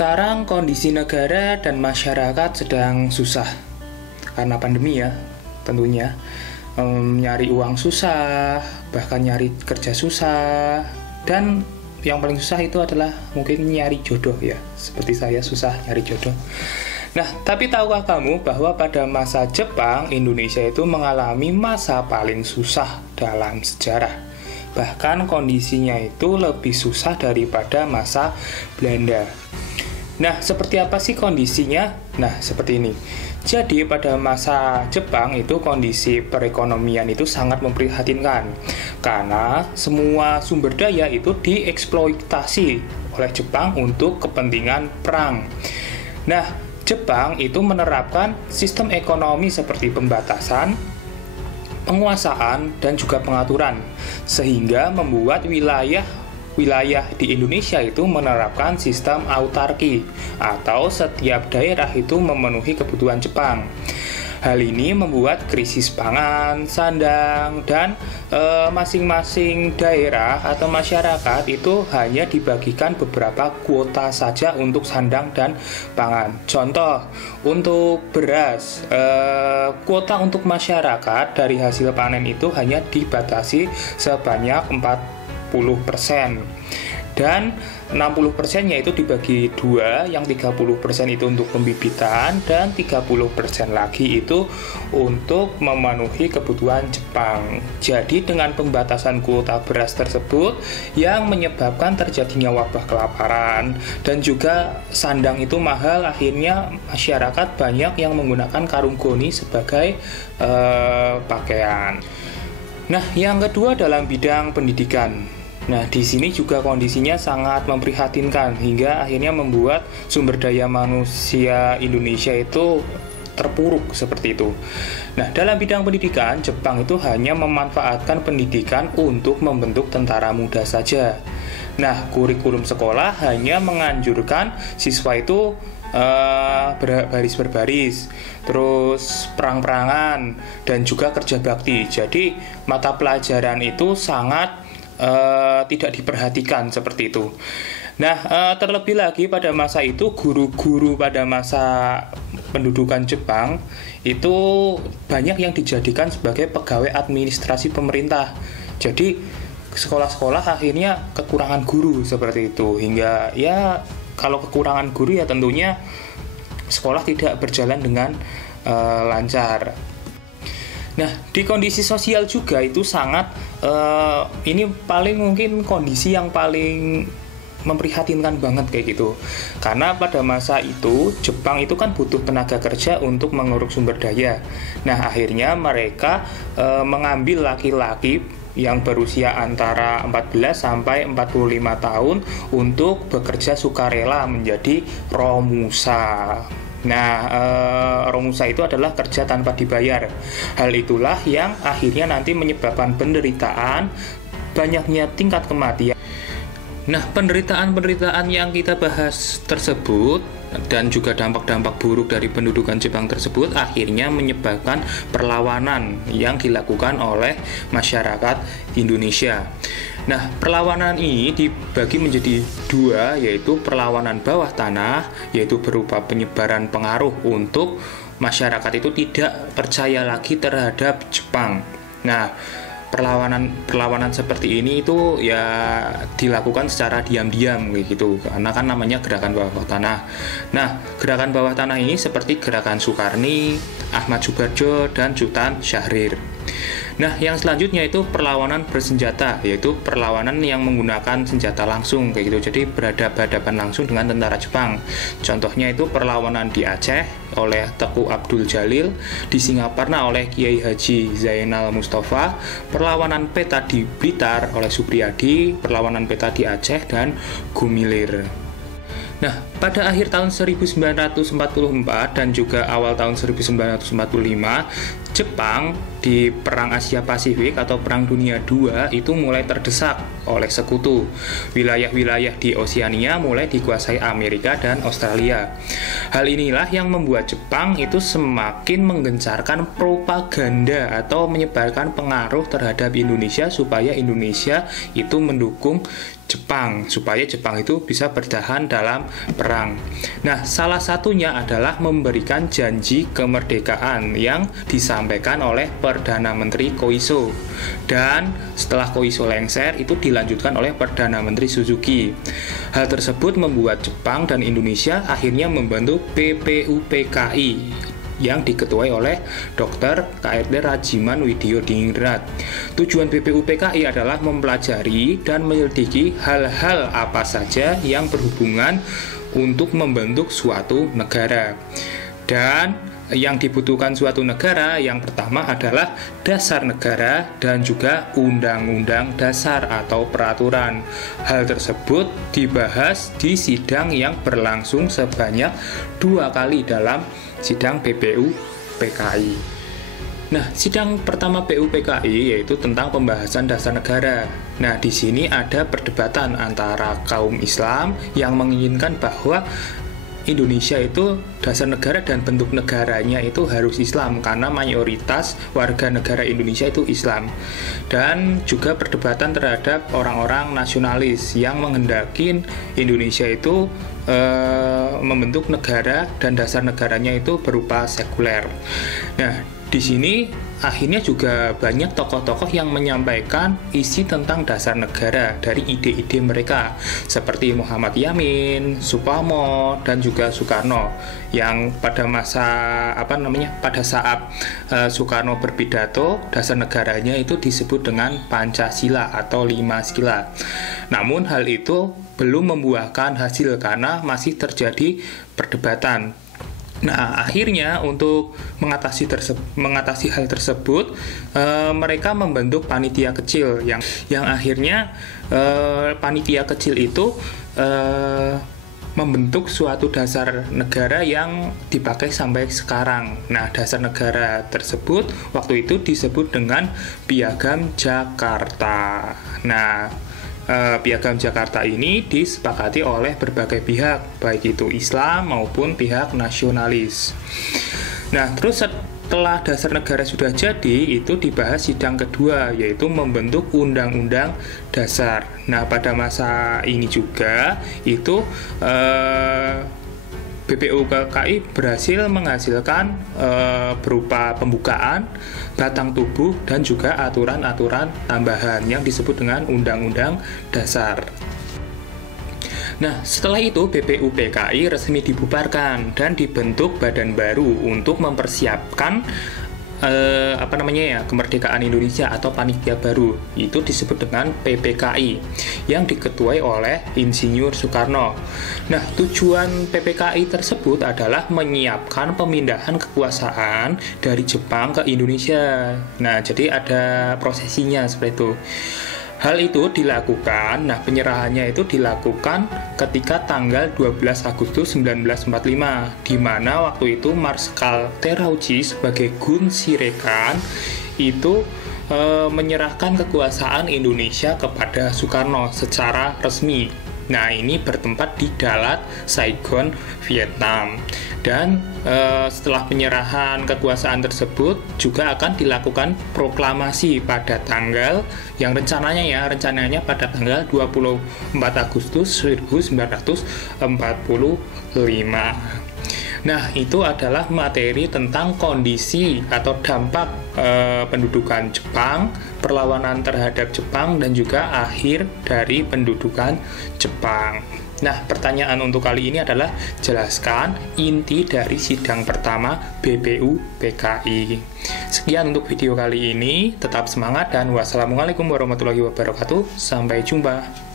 Sekarang kondisi negara dan masyarakat sedang susah karena pandemi ya, tentunya. Nyari uang susah, bahkan nyari kerja susah, dan yang paling susah itu adalah mungkin nyari jodoh ya, seperti saya susah nyari jodoh. Nah, tapi tahukah kamu bahwa pada masa Jepang, Indonesia itu mengalami masa paling susah dalam sejarah. Bahkan kondisinya itu lebih susah daripada masa Belanda. Nah, seperti apa sih kondisinya? Nah, seperti ini. Jadi, pada masa Jepang itu kondisi perekonomian itu sangat memprihatinkan. Karena semua sumber daya itu dieksploitasi oleh Jepang untuk kepentingan perang. Nah, Jepang itu menerapkan sistem ekonomi seperti pembatasan, penguasaan, dan juga pengaturan. Sehingga membuat wilayah di Indonesia itu menerapkan sistem autarki atau setiap daerah itu memenuhi kebutuhan Jepang. Hal ini membuat krisis pangan, sandang, dan masing-masing daerah atau masyarakat itu hanya dibagikan beberapa kuota saja untuk sandang dan pangan. Contoh, untuk beras, kuota untuk masyarakat dari hasil panen itu hanya dibatasi sebanyak 40%, dan 60%-nya itu dibagi dua, yang 30% itu untuk pembibitan dan 30% lagi itu untuk memenuhi kebutuhan Jepang. Jadi dengan pembatasan kuota beras tersebut yang menyebabkan terjadinya wabah kelaparan dan juga sandang itu mahal, akhirnya masyarakat banyak yang menggunakan karung goni sebagai pakaian. Nah, yang kedua dalam bidang pendidikan. Nah, di sini juga kondisinya sangat memprihatinkan hingga akhirnya membuat sumber daya manusia Indonesia itu terpuruk seperti itu. Nah, dalam bidang pendidikan, Jepang itu hanya memanfaatkan pendidikan untuk membentuk tentara muda saja. Nah, kurikulum sekolah hanya menganjurkan siswa itu baris berbaris, terus perang-perangan, dan juga kerja bakti. Jadi, mata pelajaran itu sangat tidak diperhatikan seperti itu. Nah, terlebih lagi pada masa itu guru-guru pada masa pendudukan Jepang itu banyak yang dijadikan sebagai pegawai administrasi pemerintah. Jadi sekolah-sekolah akhirnya kekurangan guru seperti itu, hingga ya kalau kekurangan guru ya tentunya sekolah tidak berjalan dengan lancar. Nah, di kondisi sosial juga itu sangat ini paling mungkin kondisi yang paling memprihatinkan banget kayak gitu. Karena pada masa itu Jepang itu kan butuh tenaga kerja untuk mengurus sumber daya. Nah, akhirnya mereka mengambil laki-laki yang berusia antara 14 sampai 45 tahun untuk bekerja sukarela menjadi romusa. Nah, romusa itu adalah kerja tanpa dibayar. Hal itulah yang akhirnya nanti menyebabkan penderitaan, banyaknya tingkat kematian. Nah, penderitaan yang kita bahas tersebut dan juga dampak-dampak buruk dari pendudukan Jepang tersebut akhirnya menyebabkan perlawanan yang dilakukan oleh masyarakat Indonesia. Nah, perlawanan ini dibagi menjadi dua, yaitu perlawanan bawah tanah, yaitu berupa penyebaran pengaruh untuk masyarakat itu tidak percaya lagi terhadap Jepang. Nah, perlawanan seperti ini itu ya dilakukan secara diam-diam gitu, karena kan namanya gerakan bawah tanah. Nah, gerakan bawah tanah ini seperti gerakan Sukarni, Ahmad Subarjo, dan Sultan Syahrir. Nah, yang selanjutnya itu perlawanan bersenjata, yaitu perlawanan yang menggunakan senjata langsung kayak gitu. Jadi berhadapan langsung dengan tentara Jepang. Contohnya itu perlawanan di Aceh oleh Teku Abdul Jalil, di Singaparna oleh Kiai Haji Zainal Mustafa, perlawanan peta di Blitar oleh Supriyadi, perlawanan peta di Aceh, dan Gumilir. Nah, pada akhir tahun 1944 dan juga awal tahun 1945, Jepang di Perang Asia Pasifik atau Perang Dunia II itu mulai terdesak oleh sekutu. Wilayah-wilayah di Oseania mulai dikuasai Amerika dan Australia. Hal inilah yang membuat Jepang itu semakin menggencarkan propaganda atau menyebarkan pengaruh terhadap Indonesia supaya Indonesia itu mendukung Jepang, supaya Jepang itu bisa bertahan dalam perang. Nah, salah satunya adalah memberikan janji kemerdekaan yang disampaikan oleh Perdana Menteri Koiso. Dan setelah Koiso lengser, itu dilanjutkan oleh Perdana Menteri Suzuki. Hal tersebut membuat Jepang dan Indonesia akhirnya membentuk PPUPKI yang diketuai oleh Dr. KRD Rajiman Widyodingrat. Tujuan PPUPKI adalah mempelajari dan menyelidiki hal-hal apa saja yang berhubungan untuk membentuk suatu negara. Dan yang dibutuhkan suatu negara yang pertama adalah dasar negara dan juga undang-undang dasar atau peraturan. Hal tersebut dibahas di sidang yang berlangsung sebanyak 2 kali dalam sidang PPUPKI. Nah, sidang pertama PPUPKI yaitu tentang pembahasan dasar negara. Nah, di sini ada perdebatan antara kaum Islam yang menginginkan bahwa Indonesia itu dasar negara dan bentuk negaranya itu harus Islam karena mayoritas warga negara Indonesia itu Islam. Dan juga perdebatan terhadap orang-orang nasionalis yang menghendaki Indonesia itu membentuk negara dan dasar negaranya itu berupa sekuler. Nah, di sini akhirnya juga banyak tokoh-tokoh yang menyampaikan isi tentang dasar negara dari ide-ide mereka seperti Muhammad Yamin, Suparmo, dan juga Soekarno yang pada pada saat Soekarno berpidato dasar negaranya itu disebut dengan Pancasila atau 5 sila. Namun hal itu belum membuahkan hasil karena masih terjadi perdebatan. Nah, akhirnya untuk mengatasi hal tersebut, mereka membentuk panitia kecil yang akhirnya panitia kecil itu membentuk suatu dasar negara yang dipakai sampai sekarang. Nah, dasar negara tersebut waktu itu disebut dengan Piagam Jakarta. Nah, Piagam Jakarta ini disepakati oleh berbagai pihak, baik itu Islam maupun pihak nasionalis. Nah, terus setelah dasar negara sudah jadi, itu dibahas sidang kedua, yaitu membentuk undang-undang dasar. Nah, pada masa ini juga, itu BPUPKI berhasil menghasilkan berupa pembukaan, batang tubuh, dan juga aturan-aturan tambahan yang disebut dengan Undang-Undang Dasar. Nah, setelah itu BPUPKI resmi dibubarkan dan dibentuk badan baru untuk mempersiapkan kemerdekaan Indonesia atau panitia baru. Itu disebut dengan PPKI yang diketuai oleh Insinyur Soekarno. Nah, tujuan PPKI tersebut adalah menyiapkan pemindahan kekuasaan dari Jepang ke Indonesia. Nah, jadi ada prosesinya seperti itu. Hal itu dilakukan, penyerahannya itu dilakukan ketika tanggal 12 Agustus 1945, di mana waktu itu Marskal Terauchi sebagai Gun Sirekan itu menyerahkan kekuasaan Indonesia kepada Soekarno secara resmi. Nah, ini bertempat di Dalat, Saigon, Vietnam. Dan setelah penyerahan kekuasaan tersebut juga akan dilakukan proklamasi pada tanggal yang rencananya pada tanggal 24 Agustus 1945. Nah, itu adalah materi tentang kondisi atau dampak pendudukan Jepang, perlawanan terhadap Jepang, dan juga akhir dari pendudukan Jepang. Nah, pertanyaan untuk kali ini adalah jelaskan inti dari sidang pertama BPUPKI. Sekian untuk video kali ini, tetap semangat dan wassalamualaikum warahmatullahi wabarakatuh. Sampai jumpa.